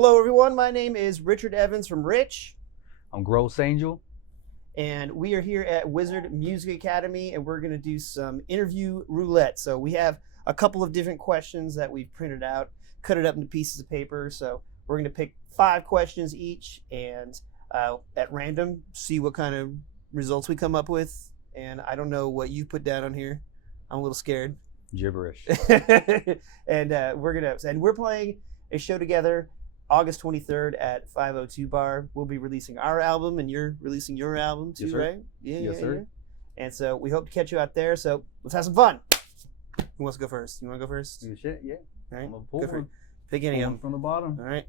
Hello, everyone. My name is Richard Evans from Rich, I'm Gross Angel. and we are here at Wizard Music Academy, and we're going to do some interview roulette. So we have a couple of different questions that we've printed out, cut it up into pieces of paper. So we're going to pick 5 questions each, and at random, see what kind of results we come up with. And I don't know what you put down on here. I'm a little scared. Gibberish. And we're playing a show together August 23rd at 502 Bar. We'll be releasing our album, and you're releasing your album too, Yes, sir. right? Yes, sir. Yeah. And so we hope to catch you out there. So let's have some fun. Who wants to go first? You want to go first? Shit, yeah. All right. I'm gonna pull Go for it. one. Pick any of them. From the bottom. All right.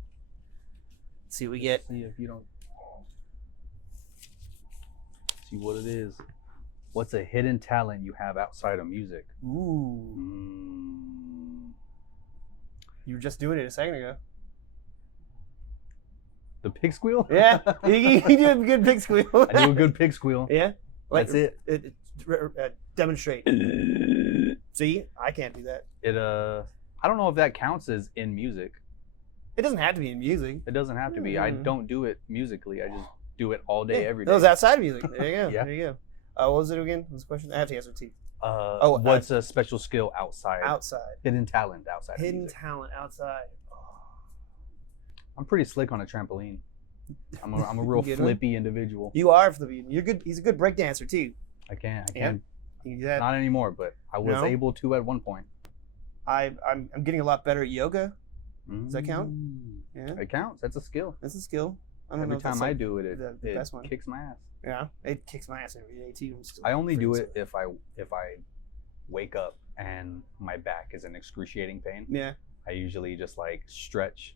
Let's see what we get. See if you don't. See what it is. What's a hidden talent you have outside of music? Ooh. You were just doing it a second ago. The pig squeal? Yeah. you do a good pig squeal. I do a good pig squeal. Yeah. That's it. Demonstrate. See, I can't do that. I don't know if that counts as in music. It doesn't have to be in music. It doesn't have to be. I don't do it musically. I just do it all day, every day. That was outside of music. There you go. Yeah. There you go. What was it again? What was the question? I have to answer T. What's a special skill outside? Outside. Hidden talent outside of Hidden music. talent outside. I'm pretty slick on a trampoline. I'm a real Good flippy individual. You are flippy. You're good. He's a good break dancer too. I can't. Yeah. You can do that. Not anymore, but I was No? able to at one point. I'm getting a lot better at yoga. Does that count? Yeah, It counts. That's a skill. that's a skill. I don't know Every if that's time I like do it, the it best one. kicks my ass. Yeah, it kicks my ass every day too. I'm still I only do freaking it if I wake up and my back is in excruciating pain. Yeah. I usually just like stretch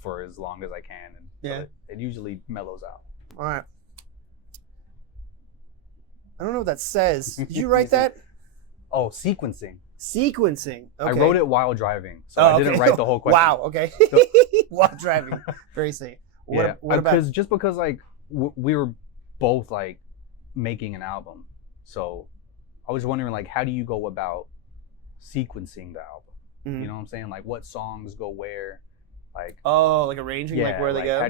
for as long as I can, and Yeah. it usually mellows out. All right. I don't know what that says. Did you write that? Oh, sequencing. Sequencing. Okay. I wrote it while driving, so I didn't write the whole question. Wow. Okay. While driving. Very safe. What about? Because like we were both like making an album, so I was wondering like how do you go about sequencing the album? Mhm. You know what I'm saying? Like what songs go where? Like Like arranging, like where they go. How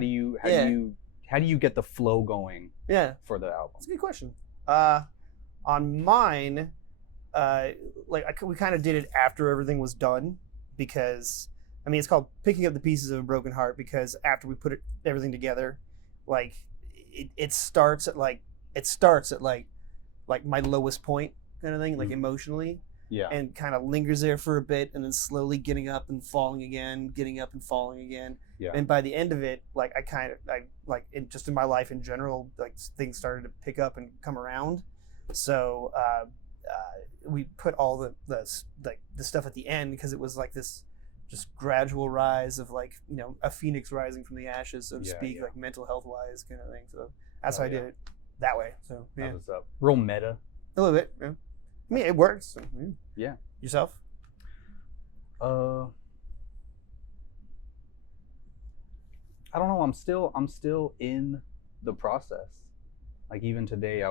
do you get the flow going? Yeah. For the album. That's a good question. On mine, we kind of did it after everything was done, because I mean it's called picking up the pieces of a broken heart, because after we put everything together, like it starts at like my lowest point kind of thing, like emotionally. Yeah. And kind of lingers there for a bit, and then slowly getting up and falling again, getting up and falling again. Yeah. And by the end of it, like just in my life in general, like things started to pick up and come around. So we put all the stuff at the end, because it was like this just gradual rise of like, you know, a phoenix rising from the ashes, so to speak, like mental health wise kind of thing. So that's how I did it that way. So yeah, That was real meta. a little bit. Yeah. I mean, it works. So, Yeah. Yourself? I don't know. I'm still in the process. Like even today, I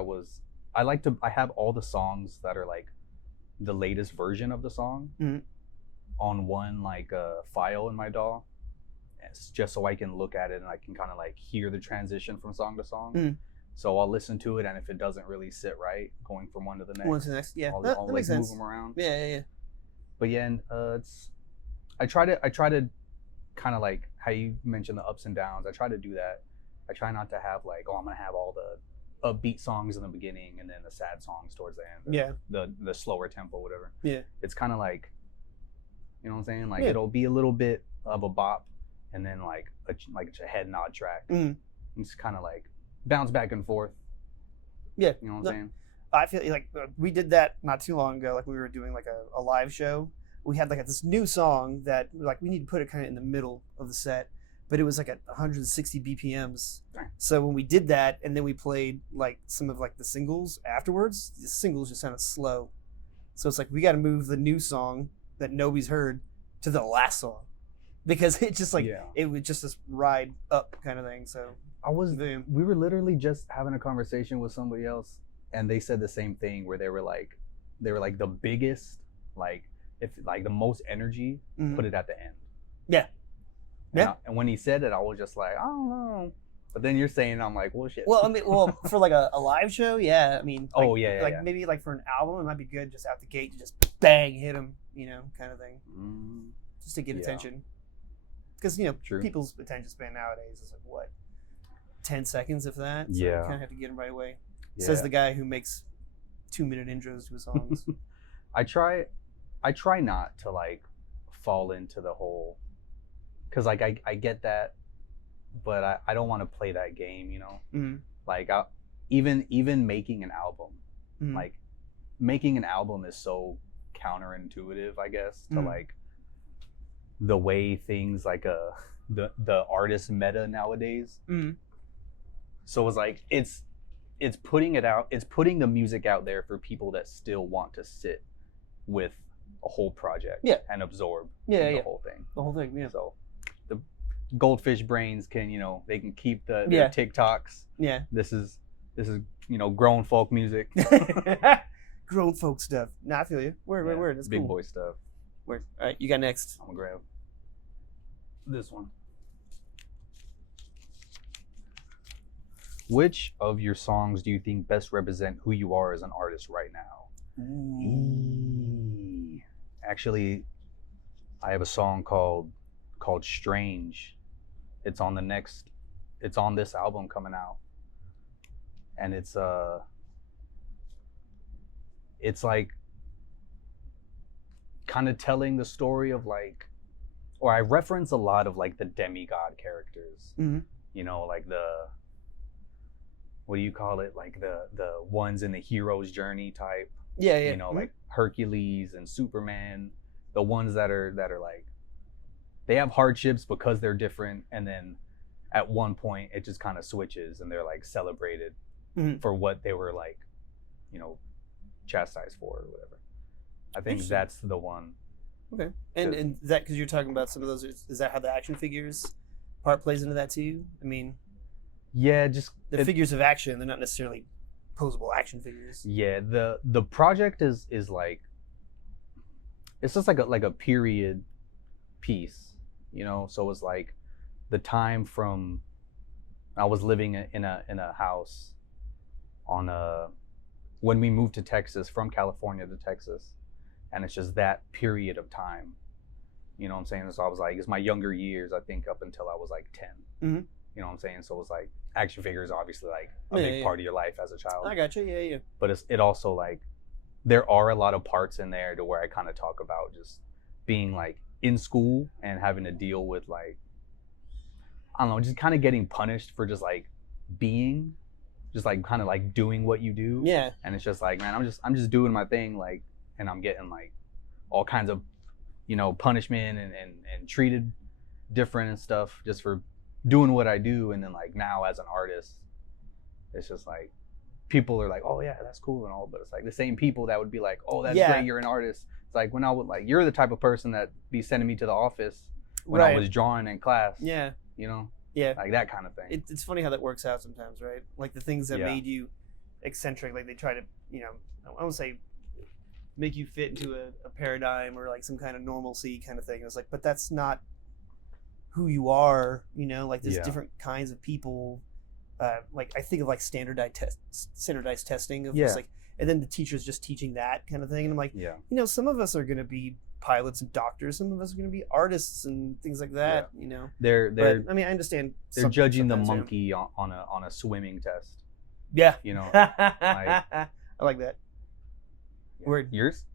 have all the songs that are like the latest version of the song on one like file in my DAW. It's just so I can look at it and I can kind of like hear the transition from song to song. So I'll listen to it, and if it doesn't really sit right, going from one to the next, I'll that like makes sense. move them around. Yeah. But yeah, and I try to kind of like how you mentioned the ups and downs. I try to do that. I try not to have like, I'm gonna have all the upbeat songs in the beginning and then the sad songs towards the end. The slower tempo, whatever. Yeah. It's kind of like, you know what I'm saying? Like it'll be a little bit of a bop, and then like a head nod track. It's kind of like bounce back and forth. Yeah. You know what I'm saying? I feel like we did that not too long ago. Like we were doing like a live show. We had like this new song that like we need to put it kind of in the middle of the set, but it was like at 160 BPMs. So when we did that, and then we played like some of like the singles afterwards, the singles just sounded slow. So it's like we got to move the new song that nobody's heard to the last song, because it just like it was just this ride up kind of thing. So we were literally just having a conversation with somebody else, and they said the same thing, where they were like the biggest, like if like the most energy, put it at the end. Yeah. And when he said it, I was just like, I don't know. But then you're saying, I'm like, well, shit. Well, I mean, for like a live show, yeah. I mean, like, yeah. Maybe like for an album, it might be good just out the gate to just bang hit them, kind of thing, just to get attention. Because people's attention span nowadays is like what, 10 seconds if that. So you kind of have to get them right away. Yeah. Says the guy who makes 2-minute intros to his songs. I try not to like fall into the whole, because like I get that, but I don't want to play that game, Mm-hmm. Like even making an album, mm-hmm. like making an album is so counterintuitive, I guess, to like the way things like the artist meta nowadays. Mm-hmm. So it's like it's putting it out, it's putting the music out there for people that still want to sit with a whole project and absorb the whole thing. The whole thing, yeah. So the goldfish brains can, they can keep their TikToks. Yeah. This is grown folk music. Grown folk stuff. Nah, I feel you. Word. That's big cool. boy stuff. Word. All right, you got next. I'm gonna grab this one. Which of your songs do you think best represent who you are as an artist right now? Actually, I have a song called Strange. It's on this album coming out. And it's like kind of telling the story of like, or I reference a lot of like the demigod characters. Mm-hmm. Like what do you call it? Like the ones in the hero's journey type. Yeah. Like Hercules and Superman, the ones that are like, they have hardships because they're different, and then at one point it just kind of switches and they're like celebrated for what they were like, chastised for or whatever. I think that's the one. Okay. And is that because you're talking about some of those, is that how the action figures part plays into that too? I mean, yeah, just the figures of action, they're not necessarily posable action figures. Yeah, the project is like, it's just like a period piece, so it's like the time from, I was living in a house when we moved to Texas, from California to Texas, and it's just that period of time, you know what I'm saying? So I was like, it's my younger years, I think, up until I was like 10. Mm-hmm. You know what I'm saying? So it's like action figures obviously like a big part of your life as a child. I got you. Yeah. But it also like, there are a lot of parts in there to where I kind of talk about just being like in school and having to deal with like, I don't know, just kind of getting punished for just like being, just like kind of like doing what you do. Yeah. And it's just like, man, I'm just doing my thing, like, and I'm getting like all kinds of, punishment and treated different and stuff just for doing what I do. And then like now as an artist, it's just like people are like, oh yeah, that's cool and all, but it's like the same people that would be like, oh, that's great, you're an artist. It's like when I would like, you're the type of person that be sending me to the office when I was drawing in class. Yeah. Yeah, like that kind of thing. It's funny how that works out sometimes, right? Like the things that made you eccentric, like they try to, I won't say make you fit into a paradigm or like some kind of normalcy kind of thing. It was like, but that's not who you are, like there's different kinds of people. Like I think of like standardized testing of just like, and then the teacher's just teaching that kind of thing. And I'm like, some of us are going to be pilots and doctors. Some of us are going to be artists and things like that, They're but, I mean, I understand. They're judging the monkey on a swimming test. Yeah. I like that. Yeah. Word. Yours?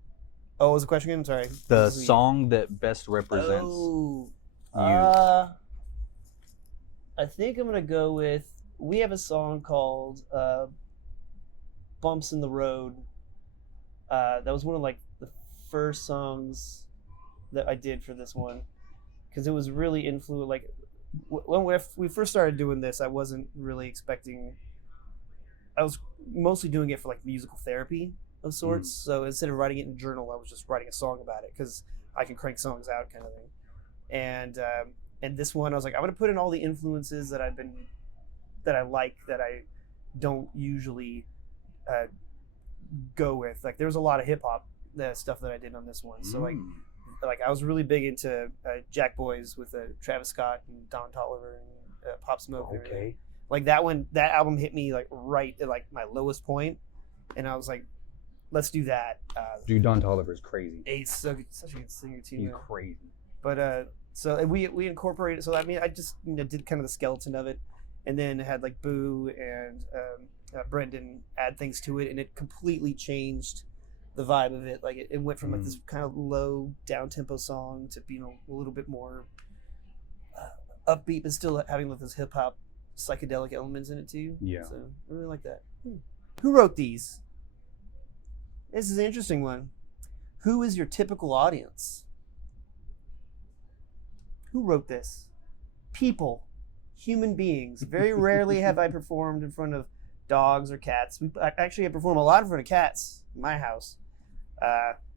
Oh, what was the question again? I'm sorry. The song that best represents you. I think I'm going to go with, we have a song called Bumps in the Road. That was one of like the first songs that I did for this one, because it was really influential. Like when we first started doing this, I wasn't really expecting, I was mostly doing it for like musical therapy of sorts. So instead of writing it in a journal, I was just writing a song about it because I can crank songs out kind of thing. And this one, I was like, I'm going to put in all the influences that I like, that I don't usually go with. Like there was a lot of hip hop stuff that I did on this one. So like like I was really big into Jack Boys with Travis Scott and Don Toliver and Pop Smoke. And everything. Like that album hit me like right at like my lowest point, and I was like, let's do that. Dude, Don Toliver's crazy. He's such a good singer too. He's man. crazy. But so we incorporated. So I mean, I just did kind of the skeleton of it, and then had like Boo and Brendon add things to it, and it completely changed the vibe of it. Like it went from like this kind of low down tempo song to being a little bit more upbeat, but still having like those hip hop psychedelic elements in it too. Yeah. So I really like that. Who wrote these? This is an interesting one. Who is your typical audience? Who wrote this? People, human beings. Very rarely have I performed in front of dogs or cats. I actually have performed a lot in front of cats in my house.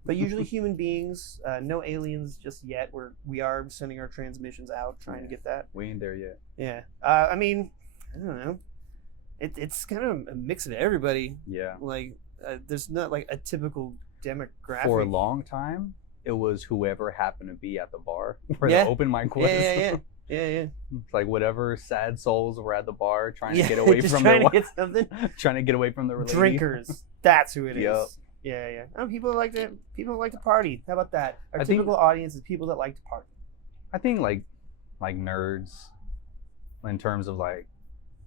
But usually human beings, no aliens just yet. We are sending our transmissions out, trying to get that. We ain't there yet. Yeah. I mean, I don't know. It's kind of a mix of everybody. Yeah. Like, there's not like a typical demographic. For a long time, it was whoever happened to be at the bar where Yeah. the open mic was. Yeah. It's like whatever sad souls were at the bar trying to get away just from trying their to get something. trying to get away from their lady. Drinkers. That's who it is. Yep. Yeah. Oh, people like to party. How about that? Our I think- typical audience is people that like to party. I think like nerds, in terms of like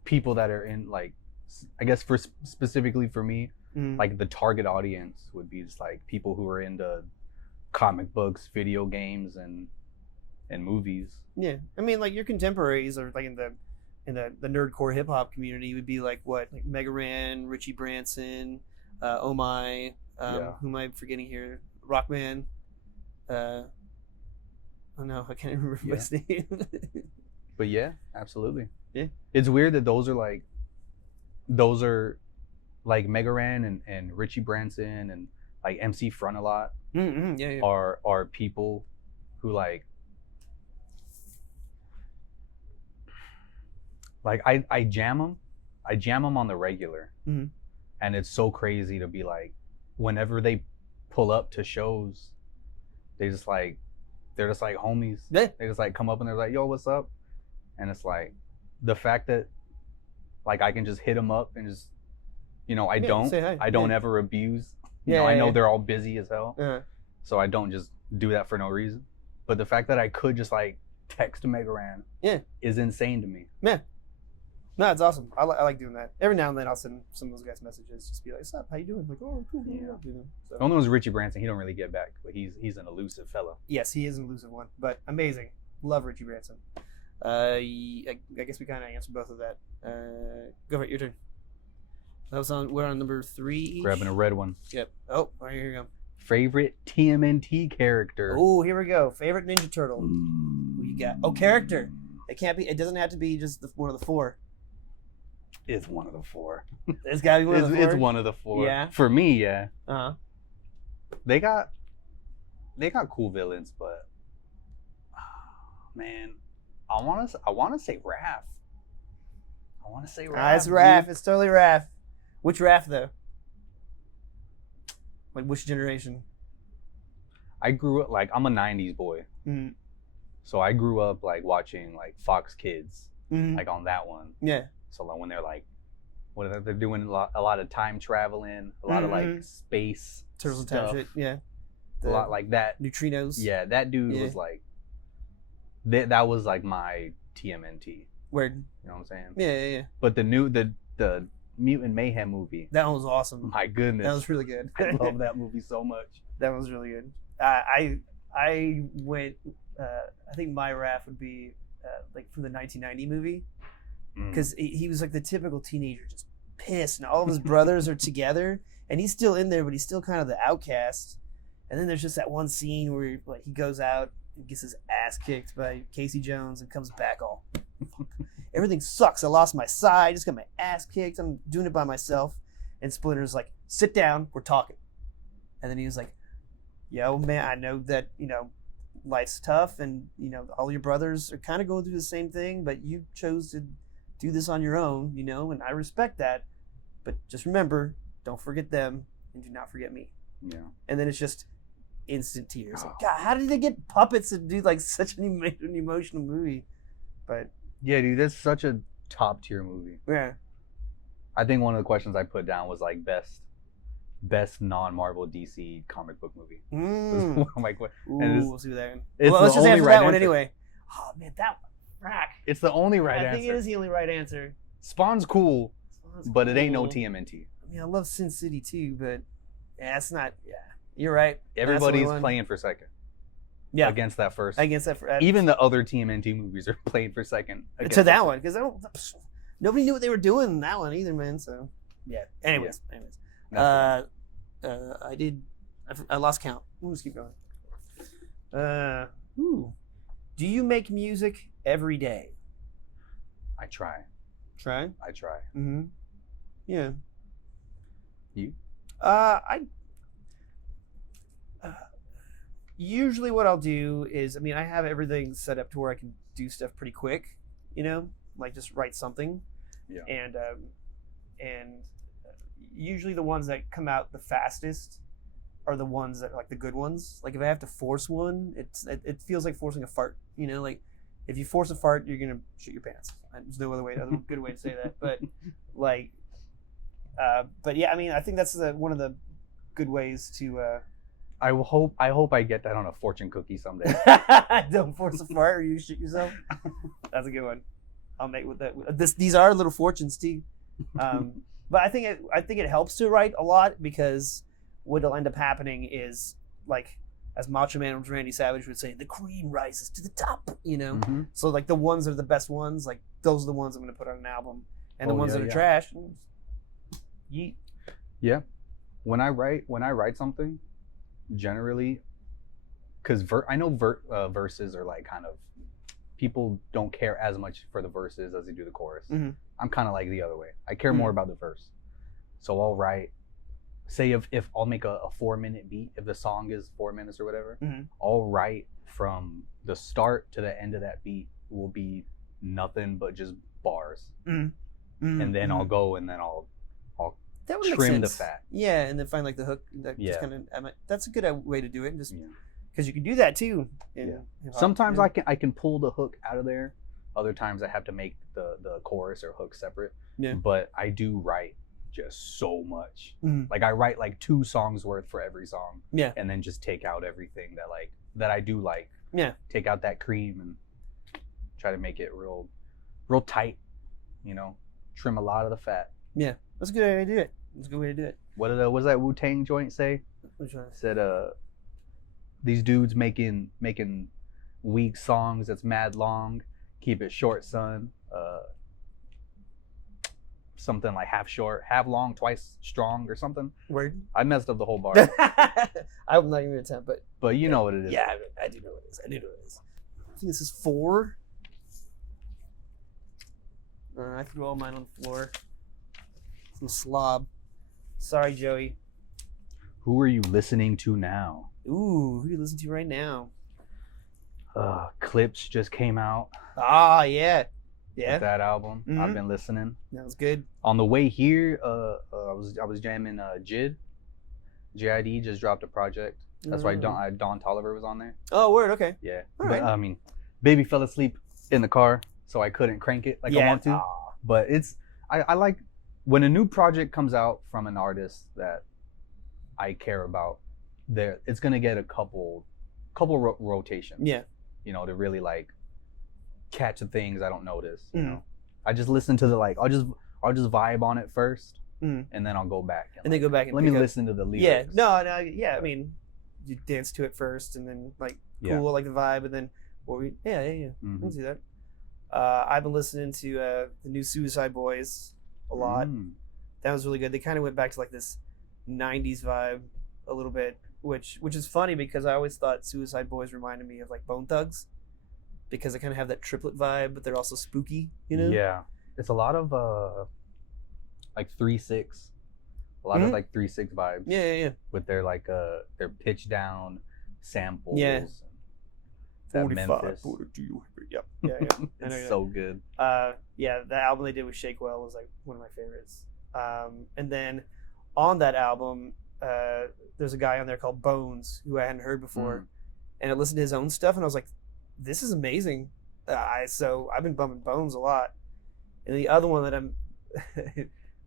people that are in like, I guess for specifically for me, like the target audience would be just like people who are into comic books, video games, and movies. Yeah, I mean, like your contemporaries are like in the nerdcore hip hop community would be like what, like Mega Ran, Richie Branson, Oh My, who am I forgetting here? Rockman. Oh no, I can't remember his name. But yeah, absolutely. Yeah, it's weird that those are like Mega Ran and Richie Branson and like MC Front a lot. Yeah. Are people who like I jam them on the regular, and it's so crazy to be like, whenever they pull up to shows, they're just like homies. Yeah. They just like come up and they're like, yo, what's up? And it's like the fact that like I can just hit them up and just, I don't ever abuse. I know they're all busy as hell, so I don't just do that for no reason. But the fact that I could just like text Mega Ran is insane to me. Yeah. No, it's awesome. I like doing that. Every now and then I'll send some of those guys messages, just be like, "What's up? How you doing?" Like, "Oh, cool." Yeah. So. The only one's Richie Branson. He don't really get back, but he's an elusive fella. Yes, he is an elusive one, but amazing. Love Richie Branson. I guess we kind of answered both of that. Go for it. Your turn. We're on number 3 each. Grabbing a red one. Yep. Oh, all right, here we go. Favorite TMNT character. Oh, here we go. Favorite Ninja Turtle. Who you got? Oh, character. It doesn't have to be just one of the 4. It's one of the 4. It's gotta be one of the 4. It's one of the 4. Yeah. For me, yeah. They got cool villains, but man, I wanna say Raph. It's Raph. It's totally Raph. Which Raph though? Like which generation? I grew up like I'm a '90s boy, so I grew up like watching like Fox Kids, like on that one. Yeah. So like when they're like, they're doing a lot of time traveling, a lot of like space Turtles and stuff, Time shit. Yeah. A lot like that. Neutrinos. Yeah, that dude was like, that was like my TMNT. Weird. You know what I'm saying? Yeah. But the Mutant Mayhem movie. That one was awesome. My goodness. That was really good. I love that movie so much. That was really good. I went. I think my Raph would be like from the 1990 movie, because he was like the typical teenager, just pissed, and all of his brothers are together, and he's still in there, but he's still kind of the outcast. And then there's just that one scene where he goes out and gets his ass kicked by Casey Jones and comes back all, everything sucks. I lost my side. I just got my ass kicked. I'm doing it by myself. And Splinter's like, sit down. We're talking. And then he was like, yo, man, I know that, life's tough, and, all your brothers are kind of going through the same thing, but you chose to do this on your own, and I respect that. But just remember, don't forget them and do not forget me. Yeah. And then it's just instant tears. Like, Oh. God, how did they get puppets to do like such an emotional movie? But Yeah, dude, that's such a top tier movie. yeah, I think one of the questions I put down was like best non-Marvel DC comic book movie. This is one of my questions. And we'll see what that. it's Well, let's the just only answer right that one answer. anyway. Oh man, that rack. It's the only right I answer. think it is the only right answer. Spawn's cool, Spawn's but it ain't no cool. TMNT. I mean, I love Sin City too, but yeah, it's not. Yeah, you're right. That's the Everybody's only one. playing for second. Yeah, Against that first. against that. Even the other TMNT movies are playing for second. To against that one, because nobody knew what they were doing in that one either, man. So yeah. Anyways. That's I lost count. We'll just keep going. Do you make music every day? I try. Try. I try. Mm-hmm. Yeah. You? Usually what I'll do is, I mean, I have everything set up to where I can do stuff pretty quick, you know, like just write something. Yeah. And usually the ones that come out the fastest are the ones that are like the good ones. Like if I have to force one, it feels like forcing a fart, you know, like if you force a fart, you're going to shit your pants. There's no other good way to say that. But like, but yeah, I mean, I think that's one of the good ways to, I hope I get that on a fortune cookie someday. don't force a fart or you shit yourself. That's a good one. I'll make with that. These are little fortunes too. But I think it helps to write a lot, because what'll end up happening is, like, as Macho Man Randy Savage would say, the cream rises to the top, you know? Mm-hmm. So like the ones that are the best ones, like those are the ones I'm going to put on an album. And the ones that are trash, yeet. Yeah. When I write something, generally, because I know verses are like kind of, people don't care as much for the verses as they do the chorus. Mm-hmm. I'm kind of like the other way. I care more about the verse. So I'll write, say if I'll make a 4-minute beat, if the song is 4 minutes or whatever, I'll write from the start to the end of that beat will be nothing but just bars. And then I'll go and then I'll that would trim make the sense. fat. Yeah, and then find like the hook. That Yeah. just kind of, that's a good way to do it. Just because you can do that too. Sometimes I can pull the hook out of there. Other times I have to make the chorus or hook separate. Yeah. But I do write just so much. Like I write like 2 songs worth for every song. Yeah. And then just take out everything that I do like. Yeah. Take out that cream and try to make it real tight. You know, trim a lot of the fat. Yeah. That's a good way to do it. That's a good way to do it. What does that Wu-Tang joint say? Which one? Said these dudes making weak songs that's mad long. Keep it short, son. Something like half short, half long, twice strong, or something. Word. I messed up the whole bar. I'm not even gonna attempt, but you know what it is. Yeah, I do know what it is. I think this is 4. I threw all mine on the floor. Some slob. Sorry, Joey. Who are you listening to now? Ooh, who do you listen to right now? Clips just came out. Ah, yeah. Yeah. With that album. I've been listening. That was good. On the way here, I was jamming JID. JID just dropped a project. That's why Don Tolliver was on there. Oh, word, okay. Yeah. All right. I mean, baby fell asleep in the car, so I couldn't crank it like I want to. But I like when a new project comes out from an artist that I care about, it's gonna get a couple rotations. Yeah. You know, to really like catch the things I don't notice. You know, I just listen to I'll just vibe on it first, and then I'll go back and then go back and let me listen to the lyrics. Yeah. No. Yeah. I mean, you dance to it first, and then like cool, like the vibe, and then yeah. I can see that. I've been listening to the new Suicide Boys a lot. That was really good. They kind of went back to like this 90s vibe a little bit, which is funny because I always thought Suicide Boys reminded me of like Bone Thugs, because they kind of have that triplet vibe, but they're also spooky, you know? Yeah. It's a lot of like 3-6. A lot of like 3-6 vibes. Yeah. With their like their pitch down samples. Yeah. That 45, Memphis. 42. Yep. Yeah. It's so good. Yeah, the album they did with Shakewell was like one of my favorites. And then on that album, there's a guy on there called Bones who I hadn't heard before, and I listened to his own stuff, and I was like, this is amazing. So I've been bumping Bones a lot, and the other one that I'm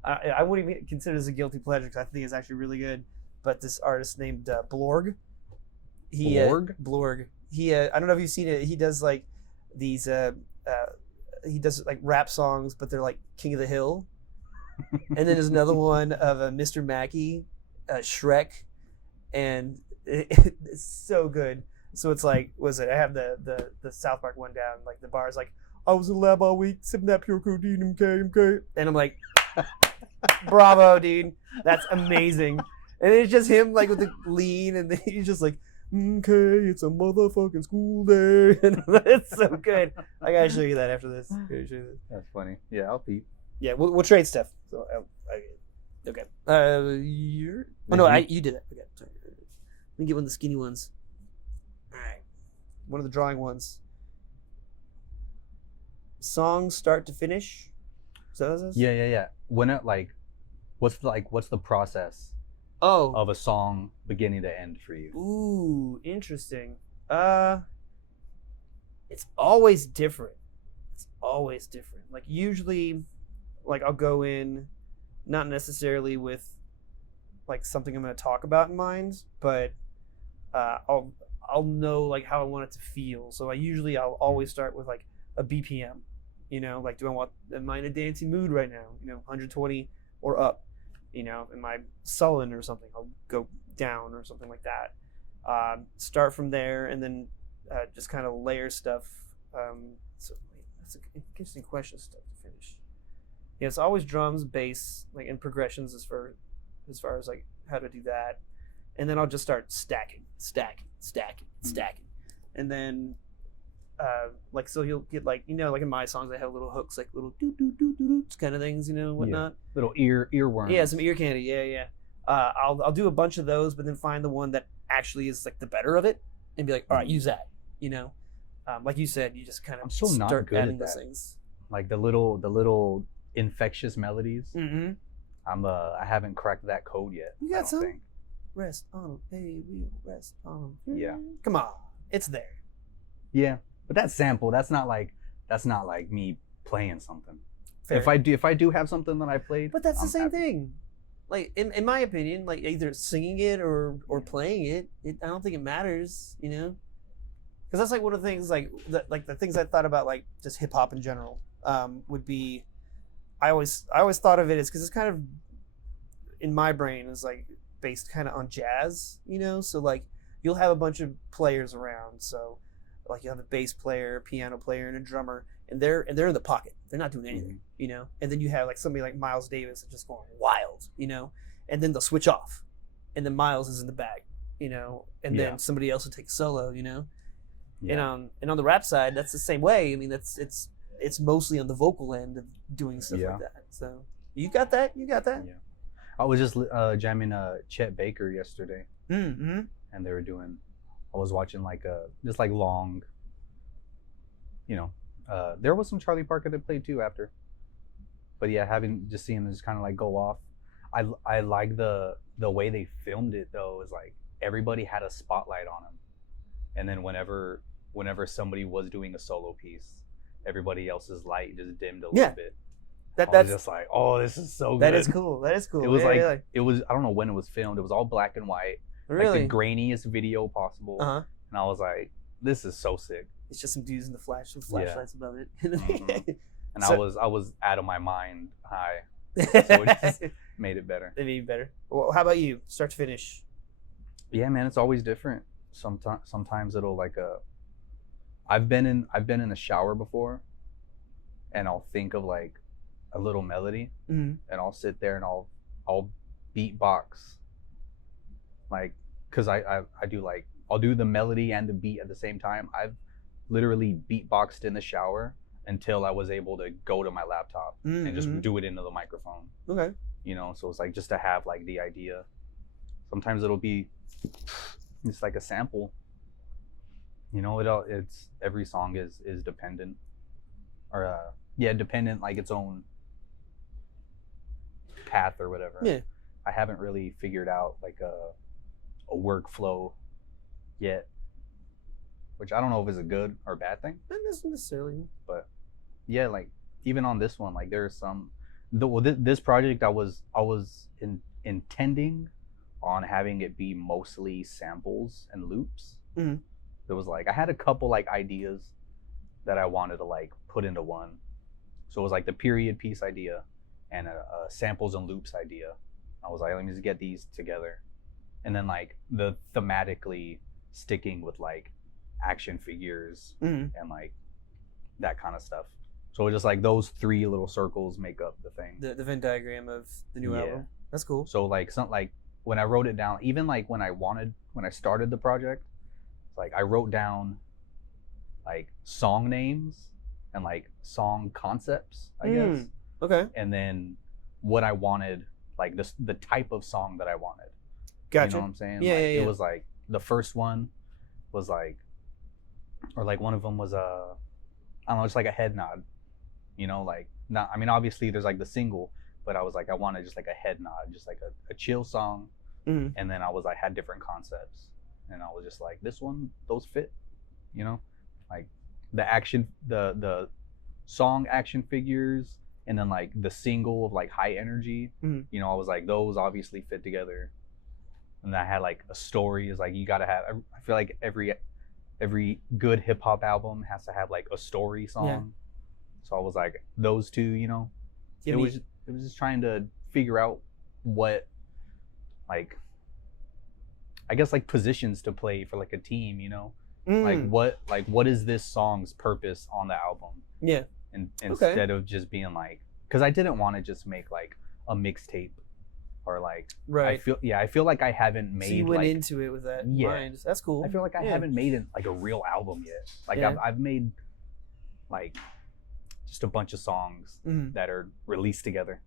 I wouldn't even consider this a guilty pleasure because I think it's actually really good. But this artist named Blorg. Blorg. He I don't know if you've seen it. He does like these he does like rap songs, but they're like King of the Hill. And then there's another one of Mr. Mackey, Shrek, and it's so good. So it's like, I have the South Park one down. Like the bar's like, I was in the lab all week, sipping that pure codeine, MK. And I'm like, bravo, dude. That's amazing. And it's just him like with the lean, and then he's just like, okay, it's a motherfucking school day. And it's so good. I gotta show you that after this. That's funny. Yeah, I'll peep. Yeah, we'll trade stuff. So, okay. You did it. Okay, sorry. Let me get one of the skinny ones. All right, one of the drawing ones. Song start to finish. Is that what this is? Yeah. When it what's the process? Oh. Of a song beginning to end for you? Ooh, interesting. It's always different. Like usually, like I'll go in, not necessarily with like something I'm going to talk about in mind, but I'll know like how I want it to feel. So I'll always start with like a BPM. Like am I in a dancing mood right now? 120 or up. Am I sullen or something? I'll go down or something like that. Start from there and then just kind of layer stuff. So that's an interesting question. Stuff to finish. Yeah, it's always drums, bass, like and progressions as far as like how to do that, and then I'll just start stacking, and then like so you'll get like like in my songs I have little hooks like little doo doo doo doo kind of things whatnot. Yeah. Little earworms. Yeah, some ear candy. Yeah. I'll do a bunch of those, but then find the one that actually is like the better of it, and be like, all right, use that. Like you said, you just kind of start adding those things. Like the little infectious melodies. Mm-hmm. I haven't cracked that code yet. You got some? Think. Rest on them, hey, we'll rest on them. Yeah. Come on, it's there. Yeah, but that sample, that's not like me playing something. Fair. If I do have something that I played, but that's the same thing. Like in my opinion, like either singing it or playing it, I don't think it matters, because that's like one of the things like the things I thought about like just hip hop in general would be. I always thought of it as because it's kind of in my brain is like based kind of on jazz, so like you'll have a bunch of players around, so like you have a bass player, piano player, and a drummer, and they're in the pocket, they're not doing anything, and then you have like somebody like Miles Davis that's just going wild, and then they'll switch off, and then Miles is in the back, and then somebody else will take a solo, Yeah. And on the rap side, that's the same way. I mean, it's mostly on the vocal end of doing stuff like that. So you got that. Yeah. I was just jamming Chet Baker yesterday, mm-hmm. and they were doing. I was watching like just like long. There was some Charlie Parker that played too after. But yeah, just seeing them just kind of like go off. I like the way they filmed it though. Is like everybody had a spotlight on them, and then whenever somebody was doing a solo piece, everybody else's light just dimmed a little bit. That's just like, oh, this is so good. That is cool. It was it was, I don't know when it was filmed. It was all black and white. Really? Like the grainiest video possible. Uh-huh. And I was like, this is so sick. It's just some dudes in the flashlights above it. Mm-hmm. And I was out of my mind high. So it just made it better. It made it better. Well, how about you? Start to finish. Yeah, man, it's always different. Sometimes it'll like I've been in the shower before, and I'll think of like a little melody, mm-hmm. and I'll sit there and I'll beatbox, like, cause I do like I'll do the melody and the beat at the same time. I've literally beatboxed in the shower until I was able to go to my laptop and just do it into the microphone. Okay. So it's like just to have like the idea. Sometimes it'll be just like a sample. It's every song is dependent, or dependent, like its own path or whatever. Yeah. I haven't really figured out like a workflow yet, which I don't know if it's a good or bad thing. Not necessarily. But yeah, like even on this one, like there's some this project I was intending on having it be mostly samples and loops. Mm-hmm. There was like I had a couple like ideas that I wanted to like put into one. So it was like the period piece idea and a samples and loops idea. I was like, let me just get these together. And then like the thematically sticking with like action figures and like that kind of stuff. So just like those 3 little circles make up the thing. The Venn diagram of the new album. That's cool. So like something like when I wrote it down, even like when I started the project, like I wrote down like song names and like song concepts, I guess. Okay. And then what I wanted, like the type of song that I wanted. Gotcha. You know what I'm saying? Yeah, like, yeah. It was like the first one was like, or like one of them was I don't know, just like a head nod. You know, like not. I mean, obviously there's like the single, but I was like I wanted just like a head nod, just like a chill song. And then I was like had different concepts, and I was just like this one, those fit. You know, like the action, the song action figures, and then like the single of like high energy. You know, I was like those obviously fit together. And I had like a story is like you gotta have. I feel like every good hip hop album has to have like a story song. Yeah. So I was like those 2. You know, it was just trying to figure out what like I guess like positions to play for like a team. You know, like what is this song's purpose on the album? Yeah. And instead of just being like, because I didn't want to just make like a mixtape. Or like, right. I feel like I haven't made. So you went into it with that in mind. That's cool. I feel like I haven't made like a real album yet. Like I've made like just a bunch of songs that are released together,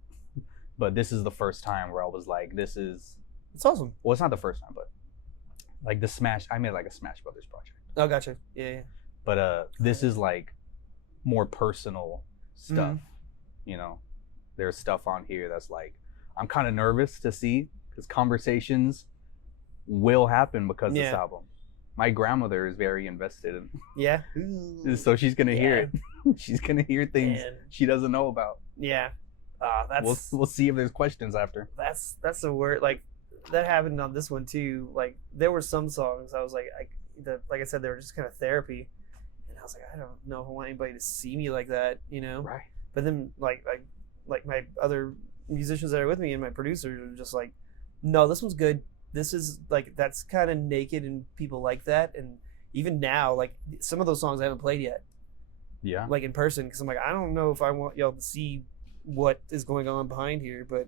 but this is the first time where I was like, this is. It's awesome. Well, it's not the first time, but like I made like a Smash Brothers project. Oh, gotcha. Yeah. But this is like more personal stuff. You know, there's stuff on here that's like. I'm kind of nervous to see because conversations will happen because of this album. My grandmother is very invested in. Yeah. So she's gonna hear it. She's gonna hear things she doesn't know about. Yeah. We'll see if there's questions after. That's the word. Like that happened on this one too. Like there were some songs I was like, like I said, they were just kind of therapy, and I was like, I don't know if I want anybody to see me like that, you know. Right. But then like my other musicians that are with me and my producers are just like, no, this one's good. This is like that's kind of naked and people like that. And even now, like some of those songs I haven't played yet. Yeah. Like in person, because I'm like, I don't know if I want y'all to see what is going on behind here, but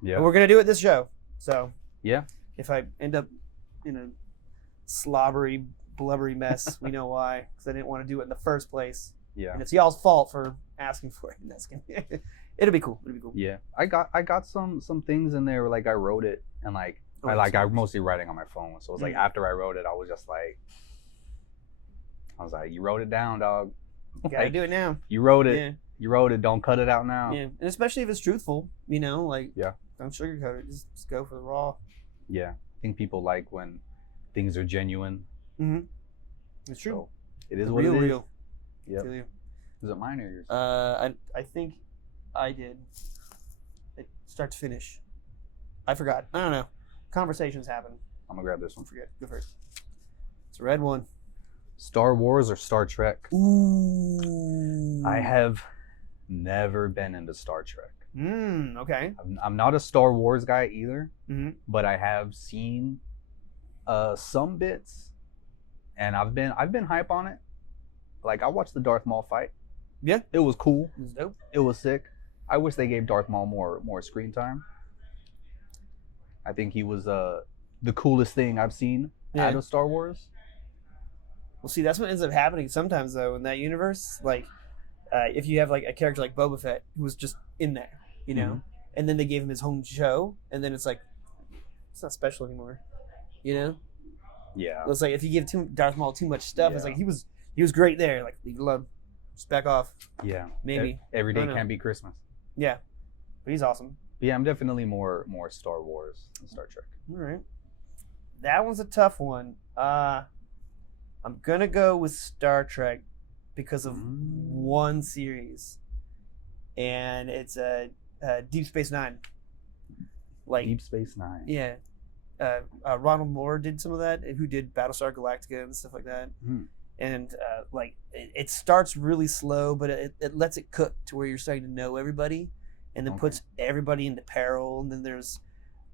we're gonna do it this show. So if I end up in a slobbery, blubbery mess, we know why, because I didn't want to do it in the first place. Yeah. And it's y'all's fault for asking for it. And that's gonna it'll be cool. Yeah. I got some things in there where like I wrote it and like I'm mostly writing on my phone. So it was like after I wrote it, I was like, you wrote it down, dog. You gotta do it now. You wrote it. Yeah. You wrote it. Don't cut it out now. Yeah. And especially if it's truthful, you know, like don't sugarcoat it. Just go for the raw. Yeah. I think people like when things are genuine. It's true. So it is what it is. Real. Yeah. Is it mine or yours? I think I did. Start to finish. I forgot. I don't know. Conversations happen. I'm gonna grab this one. Forget. Go for it. It's a red one. Star Wars or Star Trek? Ooh. I have never been into Star Trek. Okay. I'm not a Star Wars guy either, but I have seen some bits, and I've been hype on it. Like I watched the Darth Maul fight. Yeah. It was cool. It was dope. It was sick. I wish they gave Darth Maul more screen time. I think he was the coolest thing I've seen out of Star Wars. Well, see, that's what ends up happening sometimes, though, in that universe. Like, if you have like a character like Boba Fett who was just in there, you know, and then they gave him his own show, and then it's like, it's not special anymore, you know? Yeah. It's like if you give Darth Maul too much stuff, it's like he was great there. Like, leave it alone. Just back off. Yeah. Maybe. Every day can't be Christmas. Yeah. But he's awesome. Yeah, I'm definitely more Star Wars than Star Trek. All right. That one's a tough one. I'm gonna go with Star Trek because of one series, and it's Deep Space Nine. Like Deep Space Nine. Yeah, Ronald Moore did some of that. Who did Battlestar Galactica and stuff like that. And like it starts really slow, but it lets it cook to where you're starting to know everybody, and then puts everybody into peril. And then there's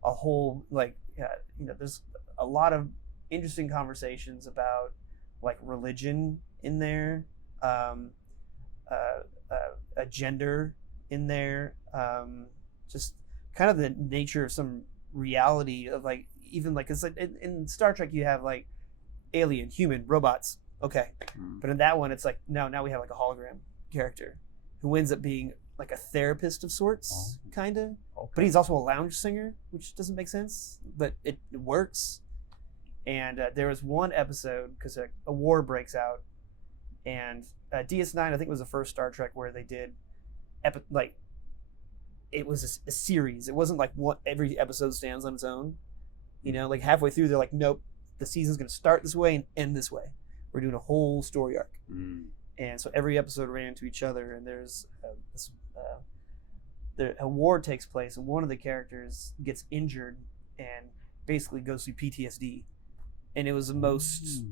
a whole there's a lot of interesting conversations about like religion in there, a gender in there, just kind of the nature of some reality of like even like it's like in Star Trek you have like alien, human, robots, okay, but in that one it's like now we have like a hologram character who ends up being like a therapist of sorts, kind of, but he's also a lounge singer, which doesn't make sense, but it works. And there was one episode because a war breaks out, and DS9 I think was the first Star Trek where they did like it was a series. It wasn't like every episode stands on its own. You know, like halfway through they're like, nope, the season's going to start this way and end this way. We're doing a whole story arc. And so every episode ran into each other, and there's a war takes place, and one of the characters gets injured and basically goes through PTSD. And it was the most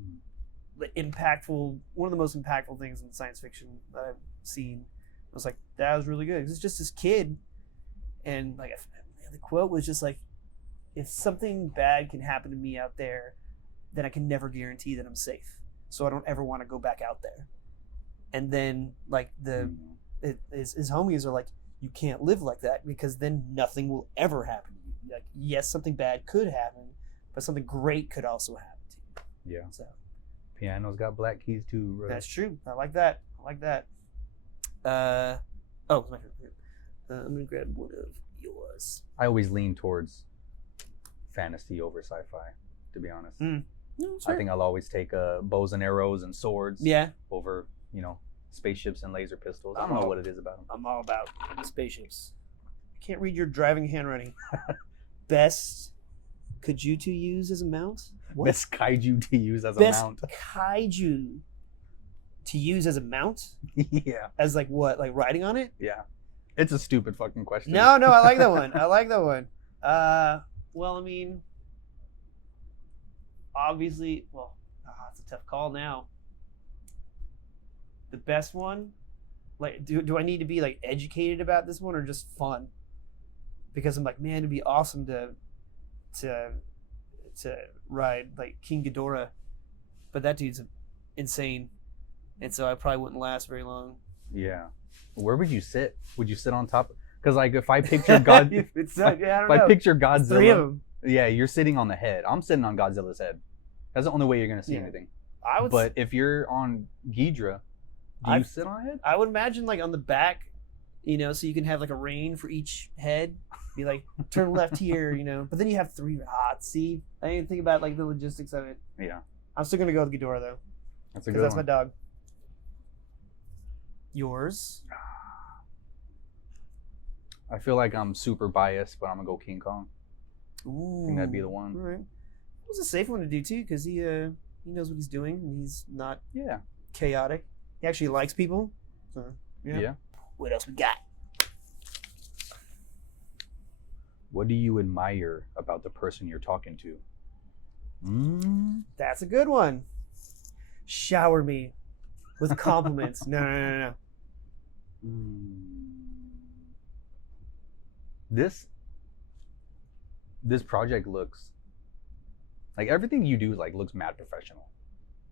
impactful, one of the most impactful things in science fiction that I've seen. I was like, that was really good. It's just this kid, and like the quote was just like, if something bad can happen to me out there, then I can never guarantee that I'm safe. So I don't ever want to go back out there. And then like his homies are like, you can't live like that because then nothing will ever happen to you. Like, yes, something bad could happen, but something great could also happen to you. Yeah. So Piano's got black keys too, bro. that's true. I like that. It's my turn. I'm gonna grab one of yours. I always lean towards fantasy over sci-fi, to be honest. No, I think I'll always take bows and arrows and swords over, spaceships and laser pistols. I don't know what it is about them. I'm all about the spaceships. I can't read your driving handwriting. Best kaiju to use as a mount? What? Best kaiju to use as a mount. Best kaiju to use as a mount? Yeah. As like what? Like riding on it? Yeah. It's a stupid fucking question. No, I like that one. Well, I mean, obviously, it's a tough call now. The best one, like, do I need to be like educated about this one or just fun? Because I'm like, man, it'd be awesome to ride like King Ghidorah, but that dude's insane, and so I probably wouldn't last very long. Yeah. Where would you sit? Would you sit on top? Because like if I picture God, I picture Godzilla, it's three of them. Yeah, you're sitting on the head. I'm sitting on Godzilla's head. That's the only way you're gonna see anything. But if you're on Ghidra, do you sit on a head? I would imagine like on the back, so you can have like a rein for each head. Be like, turn left here, But then you have three. See, I didn't think about like the logistics of it. Yeah. I'm still gonna go with Ghidorah though. That's a good one. That's my dog. Yours? I feel like I'm super biased, but I'm gonna go King Kong. Ooh. I think that'd be the one. All right. It was a safe one to do too, because he knows what he's doing and he's not chaotic. He actually likes people. So yeah. What else we got? What do you admire about the person you're talking to? That's a good one. Shower me with compliments. No. This project looks like everything you do like looks mad professional.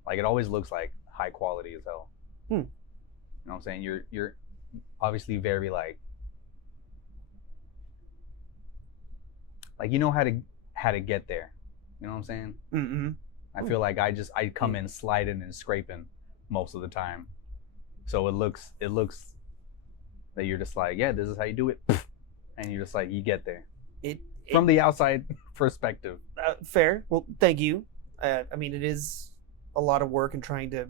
Like it always looks like high quality as hell. You know what I'm saying? You're obviously very like you know how to get there. You know what I'm saying? Mm-hmm. I feel like I come in sliding and scraping most of the time. So it looks that you're just like, yeah, this is how you do it. And you're just like, you get there. From the outside perspective. Fair. Well, thank you. I mean, it is a lot of work in trying to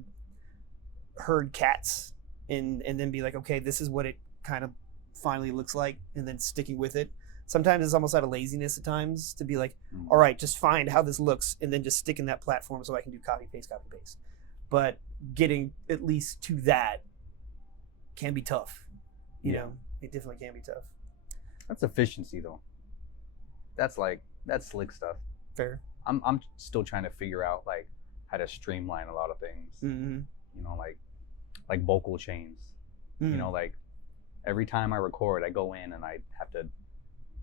herd cats and then be like, okay, this is what it kind of finally looks like, and then sticking with it. sometimes it's almost out of laziness at times to be like, all right, just find how this looks and then just stick in that platform so I can do copy paste. But getting at least to that can be tough. You know, it definitely can be tough. That's efficiency though. That's slick stuff. Fair. I'm still trying to figure out like how to streamline a lot of things. Mm-hmm. You know, like vocal chains. Mm-hmm. You know, like every time I record, I go in and I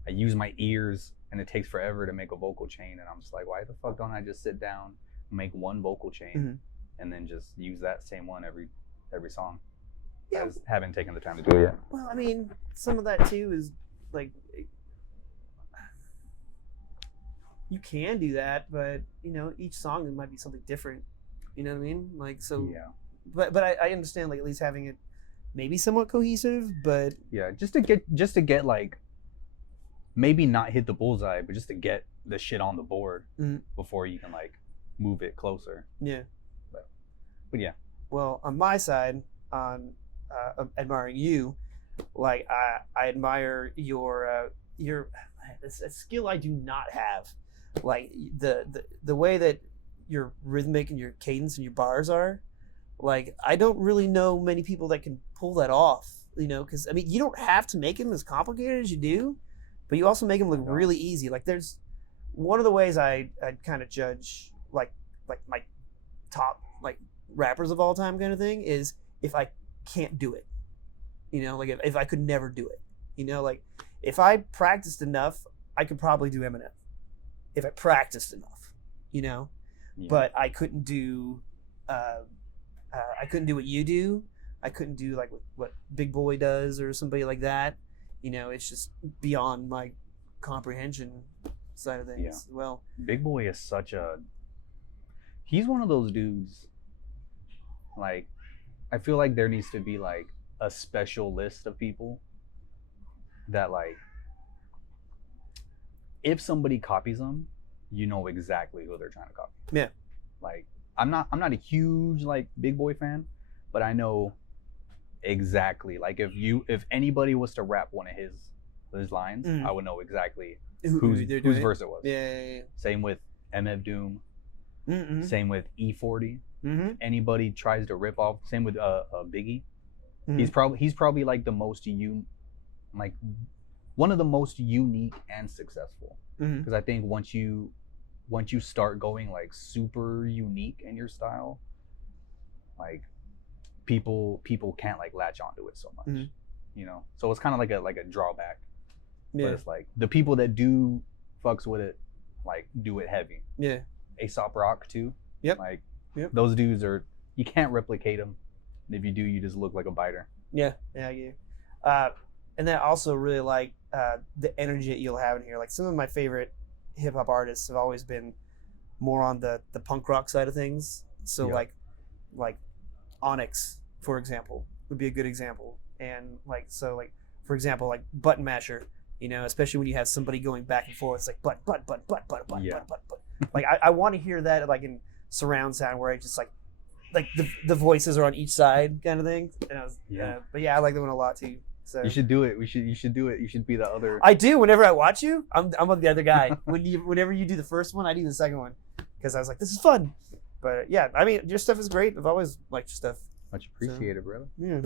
use my ears, and it takes forever to make a vocal chain, and I'm just like, why the fuck don't I just sit down, make one vocal chain, and then just use that same one every song? Yeah. I just haven't taken the time to do it yet. Well, I mean, some of that too is like, you can do that, but you know, each song it might be something different. You know what I mean? Like, so. Yeah. But I understand, like, at least having it maybe somewhat cohesive, but yeah, just to get like, maybe not hit the bullseye, but just to get the shit on the board before you can like move it closer. Yeah. But yeah. Well, on my side, on admiring you, like I admire your a skill I do not have, like the way that your rhythmic and your cadence and your bars are. Like, I don't really know many people that can pull that off, you know, because I mean, you don't have to make them as complicated as you do, but you also make them look really easy. Like, there's one of the ways I kind of judge like my top like rappers of all time kind of thing is if I can't do it, you know, like if I could never do it, you know, like if I practiced enough, I could probably do Eminem if I practiced enough, you know, but I couldn't do what you do. I couldn't do like what Big Boy does or somebody like that. You know, it's just beyond my comprehension side of things as well. Big Boy is he's one of those dudes, like, I feel like there needs to be like a special list of people that, like, if somebody copies them, you know exactly who they're trying to copy. Yeah. Like, I'm not a huge like Big Boy fan, but I know exactly, like, if anybody was to rap one of his lines, I would know exactly whose verse it was. Yeah. Same with MF Doom. Same with E40. Anybody tries to rip off. Same with Biggie. He's probably like the most one of the most unique and successful. Because I think once you start going like super unique in your style, like people can't like latch onto it so much, you know. So it's kind of like a drawback. Yeah. But it's like the people that do fucks with it, like, do it heavy. Yeah. Aesop Rock too. Yep. Like, those dudes you can't replicate them. And if you do, you just look like a biter. Yeah. Yeah. Yeah. And then I also really like the energy that you'll have in here. Like, some of my favorite hip hop artists have always been more on the punk rock side of things. So like Onyx, for example, would be a good example. And like, so like, for example, like Button Masher, you know, especially when you have somebody going back and forth, it's like but. Like, I want to hear that like in surround sound where I just like the voices are on each side kind of thing. And but yeah, I like that one a lot too. So you should do it. You should do it. You should be the other. I do. Whenever I watch you, I'm the other guy. Whenever you do the first one, I do the second one because I was like, this is fun. But yeah, I mean, your stuff is great. I've always liked your stuff. Much appreciated, brother. Yeah.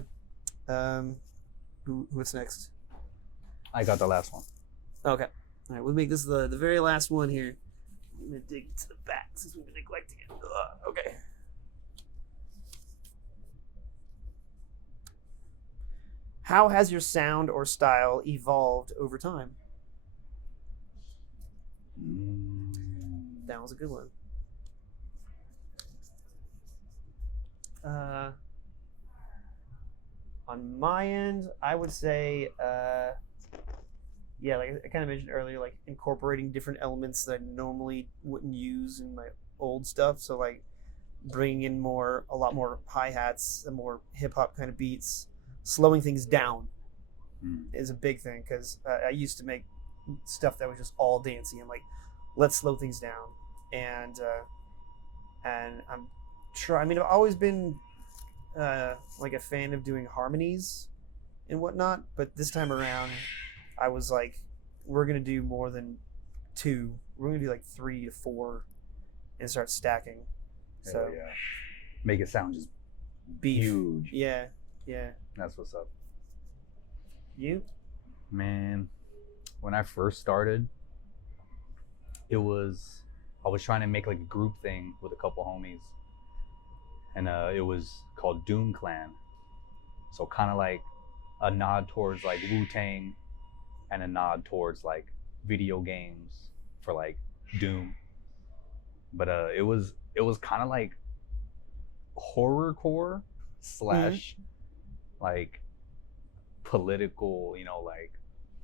What's next? I got the last one. Okay. All right. We'll make this the very last one here. I'm gonna dig to the back since we've been neglecting it. Okay. How has your sound or style evolved over time? That was a good one. On my end, I would say, like I kind of mentioned earlier, like incorporating different elements that I normally wouldn't use in my old stuff. So like bringing in a lot more hi-hats and more hip-hop kind of beats. Slowing things down is a big thing because I used to make stuff that was just all dancey. I'm like, let's slow things down, and I'm trying. I mean, I've always been like a fan of doing harmonies and whatnot, but this time around, I was like, we're gonna do more than 2. We're gonna do like 3 to 4, and start stacking. So Hell yeah. Make it sound just beef. huge. Yeah. That's what's up. You? Man, when I first started, I was trying to make like a group thing with a couple homies, and it was called Doom Clan. So kind of like a nod towards like Wu-Tang, and a nod towards like video games for like Doom. But it was kind of like horrorcore slash like political, you know, like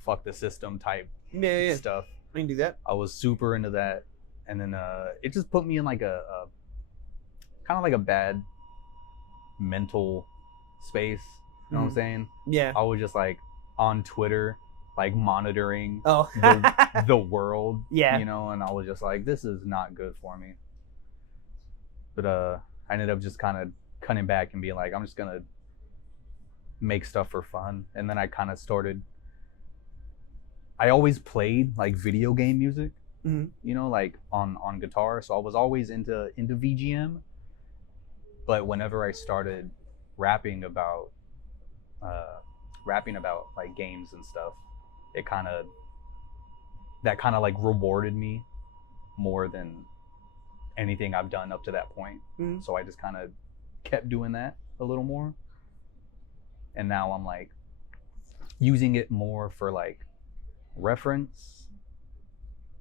fuck the system type Yeah. stuff. I can do that. I was super into that, and then it just put me in like a kind of like a bad mental space. You know what I'm saying? Yeah. I was just like on Twitter, like monitoring Oh. the world. Yeah. You know, and I was just like, this is not good for me. But I ended up just kind of cutting back and being like, I'm just gonna make stuff for fun. And then I kind of started. I always played like video game music, you know, like on guitar. So I was always into VGM. But whenever I started rapping about like games and stuff, that kind of like rewarded me more than anything I've done up to that point. So I just kind of kept doing that a little more, and now I'm like using it more for like reference,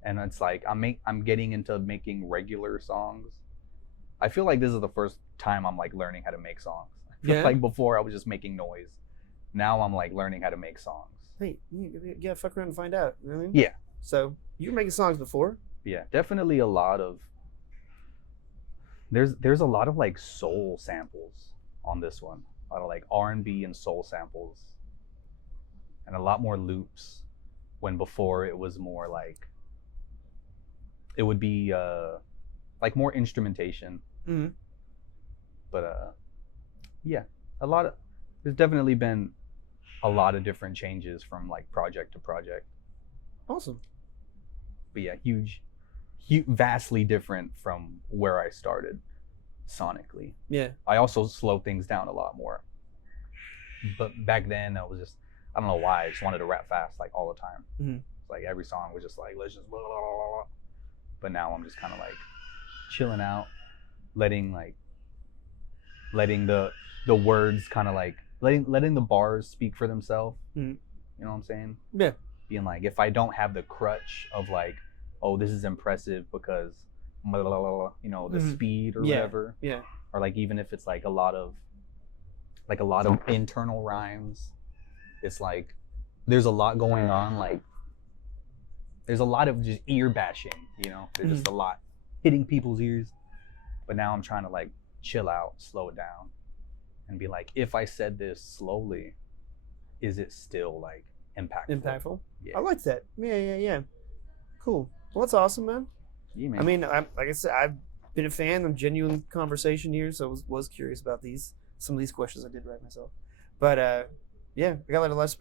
and it's like I'm getting into making regular songs. I feel like this is the first time I'm like learning how to make songs. Like before I was just making noise. Now I'm like learning how to make songs. Hey, you gotta fuck around and find out. You know what I mean? Yeah. So you were making songs before? Yeah, definitely a lot of. There's a lot of like soul samples on this one. A lot of like R&B and soul samples, and a lot more loops. When before it was more like. It would be like more instrumentation. But yeah, there's definitely been a lot of different changes from like project to project. Awesome. But yeah, huge, vastly different from where I started sonically. Yeah. I also slowed things down a lot more. But back then I was just, I don't know why, I just wanted to rap fast like all the time. Like every song was just like, let's just blah, blah, blah, blah. But now I'm just kind of like chilling out, letting the words kind of like letting the bars speak for themselves. You know what I'm saying? Yeah. Being like, if I don't have the crutch of like, oh, this is impressive because blah, blah, blah, blah, you know, the speed or whatever. Yeah. Or like even if it's like a lot of internal rhymes, it's like there's a lot going on. Like there's a lot of just ear bashing. You know, there's just a lot hitting people's ears. But now I'm trying to like chill out, slow it down, and be like, if I said this slowly, is it still like impactful? Yeah. I like that. Yeah. Cool. Well, that's awesome, man. Yeah, man. I mean, like I said, I've been a fan of genuine conversation here, so I was curious about some of these questions I did write myself. But yeah, I got a lot less.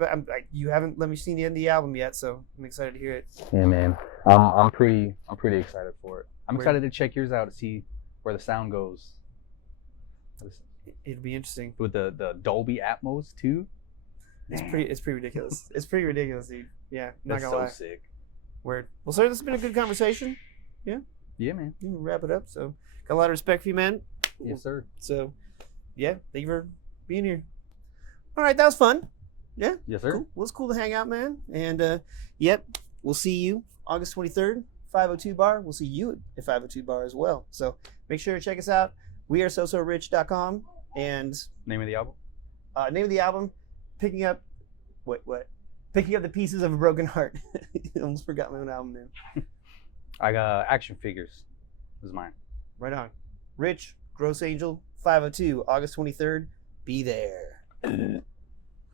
You haven't let me see the end of the album yet, so I'm excited to hear it. Yeah, man. I'm pretty excited for it. I'm excited to check yours out to see where the sound goes. It'll be interesting with the Dolby Atmos too. It's pretty ridiculous. It's pretty ridiculous, dude. Yeah, not That's gonna lie. So sick. Word. Well, sir, this has been a good conversation. Yeah. Yeah, man. You can wrap it up. So, got a lot of respect for you, man. Yes, sir. So, yeah, thank you for being here. All right, that was fun. Yeah. Yes, sir. Cool. Well, it's cool to hang out, man. And yep, we'll see you August 23rd, 502 Bar. We'll see you at 502 Bar as well. So make sure to check us out. WeAreSoSoRich.com and name of the album. Picking up the pieces of a broken heart. I almost forgot my own album name. I got Action Figures. This is mine. Right on. Rich, Gross Angel, 502, August 23rd. Be there.